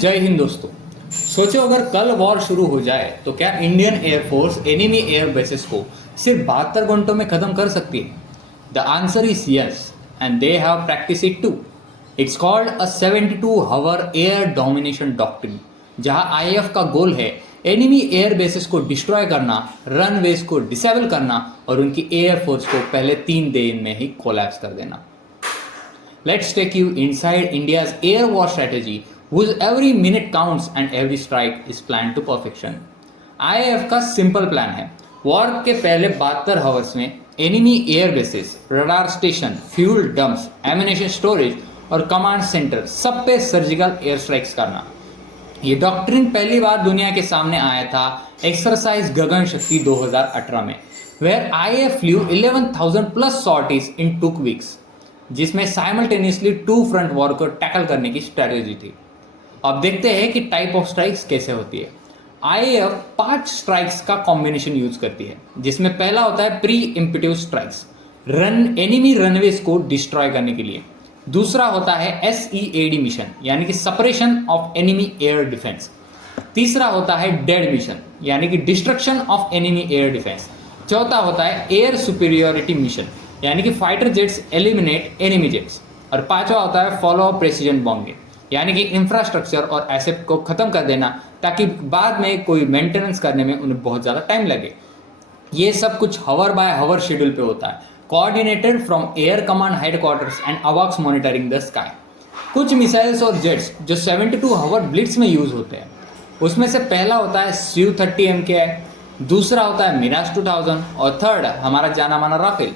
जय हिंद दोस्तों। सोचो अगर कल वॉर शुरू हो जाए तो क्या Indian air force enemy air bases को सिर्फ 72 घंटों में खत्म कर सकती है? The answer is yes, and they have practice it too. It's called a 72 hour air domination doctrine, जहां आईएफ का गोल है एनिमी एयर बेसिस को डिस्ट्रॉय करना, रनवेज को डिसेबल करना और उनकी एयरफोर्स को पहले 3 दिन में ही कोलैप्स कर देना। Let's take you inside India's air war strategy, whose every minute counts and every strike is planned to perfection. IAF का सिंपल प्लान है। वॉर के पहले 72 आवर्स में enemy air bases, radar station, fuel dumps, ammunition storage और command centre सब पे surgical air strikes करना। ये डॉक्ट्रिन पहली बार दुनिया के सामने आया था एक्सरसाइज गगन शक्ति 2018 में, where IAF flew 11,000 plus sorties in 2 weeks, जिसमें साइमल्टेनियसली 2 फ्रंट वॉर को टैकल करने की स्ट्रेटेजी थी। अब देखते हैं कि टाइप ऑफ स्ट्राइक्स कैसे होती है। IAF 5 स्ट्राइक्स का कॉम्बिनेशन यूज करती है, जिसमें पहला होता है प्री इम्पिटिव स्ट्राइक्स, एनिमी रनवेज को डिस्ट्रॉय करने के लिए। दूसरा होता है SEAD मिशन, यानी कि separation of enemy air defence. तीसरा होता है डेड मिशन, यानी कि destruction of enemy air defence. चौथा होता है एयर सुपीरियोरिटी मिशन, यानी कि fighter jets eliminate enemy jets. और पांचवा होता है फॉलो प्रेसिजन बॉम्बिंग, यानी कि इंफ्रास्ट्रक्चर और एसेट को खत्म कर देना ताकि बाद में कोई मेंटेनेंस करने में उन्हें बहुत ज़्यादा टाइम लगे। ये सब कुछ हवर बाय हवर शेड्यूल पे होता है, coordinated from air command headquarters and अवॉक्स मॉनिटरिंग द स्काई। कुछ मिसाइल्स और जेट्स जो 72 आवर ब्लिट्स में यूज होते हैं, उसमें से पहला होता है Su-30 MKI, दूसरा होता है मिराज 2000 और थर्ड हमारा जाना माना राफेल।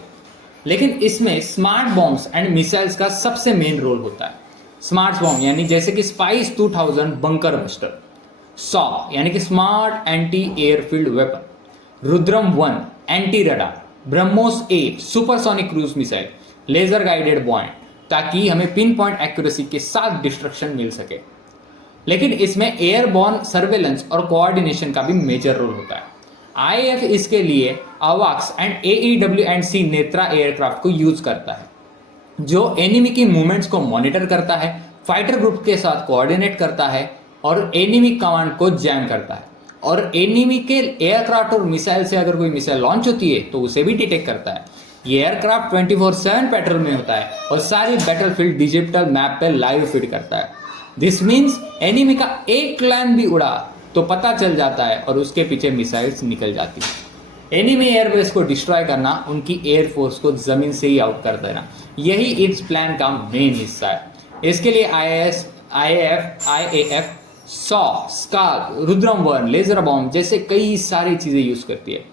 लेकिन इसमें स्मार्ट बॉम्ब्स एंड मिसाइल्स का सबसे मेन रोल होता है। स्मार्ट बॉम्ब यानी जैसे कि स्पाइस 2000 बंकर बस्टर, सॉ यानी कि smart anti airfield weapon, Rudram 1 anti radar, BrahMos A supersonic cruise missile, laser guided point, ताकि हमें पिन पॉइंट एक्यूरेसी के साथ डिस्ट्रक्शन मिल सके। लेकिन इसमें एयरबॉर्न सर्वेलेंस और कोऑर्डिनेशन का भी मेजर रोल होता है। IAF इसके लिए अवाक्स एंड AEW&C नेत्रा एयरक्राफ्ट को यूज करता है, जो एनिमी की मूवमेंट्स को मॉनिटर करता है, फाइटर ग्रुप के साथ कोऑर्डिनेट करता है और एनिमी कमांड को जैम करता है। और एनिमी के एयरक्राफ्ट और मिसाइल से अगर कोई मिसाइल लॉन्च होती है तो उसे भी डिटेक्ट करता है। ये एयरक्राफ्ट 24/7 पेट्रोल में होता है और सारी बैटलफील्ड डिजिटल मैप पे लाइव फीड करता है। दिस मीन्स एनिमी का एक लाइन भी उड़ा तो पता चल जाता है और उसके पीछे मिसाइल्स निकल जाती है। एनिमी एयरबेस को डिस्ट्रॉय करना, उनकी एयरफोर्स को जमीन से ही आउट कर देना, यही इस प्लान का मेन हिस्सा है। इसके लिए IAF सॉ, स्कार्प, रुद्रम 1, लेजर बॉम्ब जैसे कई सारी चीजें यूज करती है।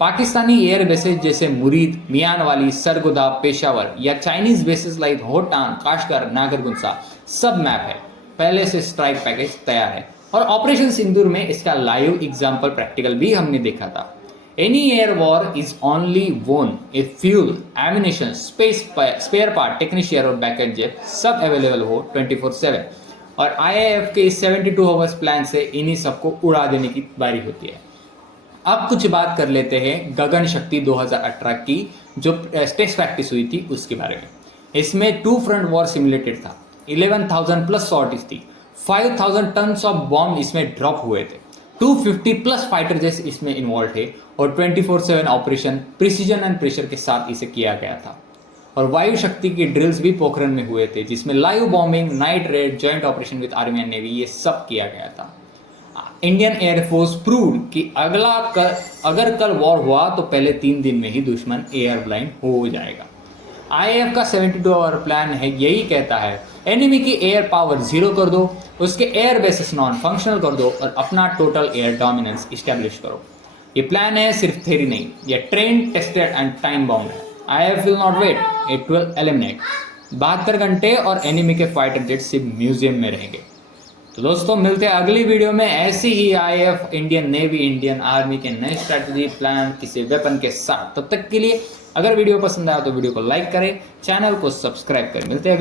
पाकिस्तानी एयर बेसेस जैसे मुरीद, मियानवाली, सरगोदा, पेशावर या Chinese bases like Hotan, Kashgar, नागरगुंसा सब मैप है, पहले से स्ट्राइक पैकेज तैयार है। और ऑपरेशन सिंदूर में इसका लाइव एग्जाम्पल प्रैक्टिकल भी हमने देखा था। Any air war is only won if fuel, ammunition, spare part, technician और बैकएंड जेट सब अवेलेबल हो 24/7। और IAF के इस 72 आवर्स प्लान से इन्हीं सबको उड़ा देने की बारी होती है। अब कुछ बात कर लेते हैं गगन शक्ति 2018 की, जो टेस्ट प्रैक्टिस हुई थी उसके बारे में। इसमें 2 फ्रंट वॉर सिमुलेटेड था, 11,000 प्लस सॉर्टीज थी, 5,000 टन्स ऑफ बॉम्ब इसमें ड्रॉप हुए थे, 250 प्लस फाइटर जेट्स इसमें इन्वॉल्व थे और 24/7 ऑपरेशन प्रिसीजन एंड प्रेशर के साथ इसे किया गया था। और वायु शक्ति के ड्रिल्स भी पोखरण में हुए थे, जिसमें live bombing, night red, joint operation with army and navy, ये सब किया गया था। इंडियन एयरफोर्स प्रूव्ड कि अगर कल वॉर हुआ तो पहले 3 दिन में ही दुश्मन एयर ब्लाइंड हो जाएगा। IAF का 72 आवर प्लान है, यही कहता है एनिमी की एयर पावर 0 कर दो, उसके एयर बेसिस नॉन फंक्शनल कर दो और अपना टोटल एयर डोमिनेंस इस्टेब्लिश करो। ये प्लान है, सिर्फ थ्योरी नहीं, ये train, tested and time bound है। IAF will not wait, it will eliminate. 72 घंटे और एनिमी के फाइटर जेट सिर्फ म्यूजियम में रहेंगे। तो दोस्तों, मिलते हैं अगली वीडियो में ऐसी ही IAF, Indian navy, Indian army के नए स्ट्रैटेजी प्लान किसी वेपन के साथ। तब तक के लिए अगर वीडियो पसंद आया तो वीडियो को लाइक करें, चैनल को सब्सक्राइब करें। मिलते हैं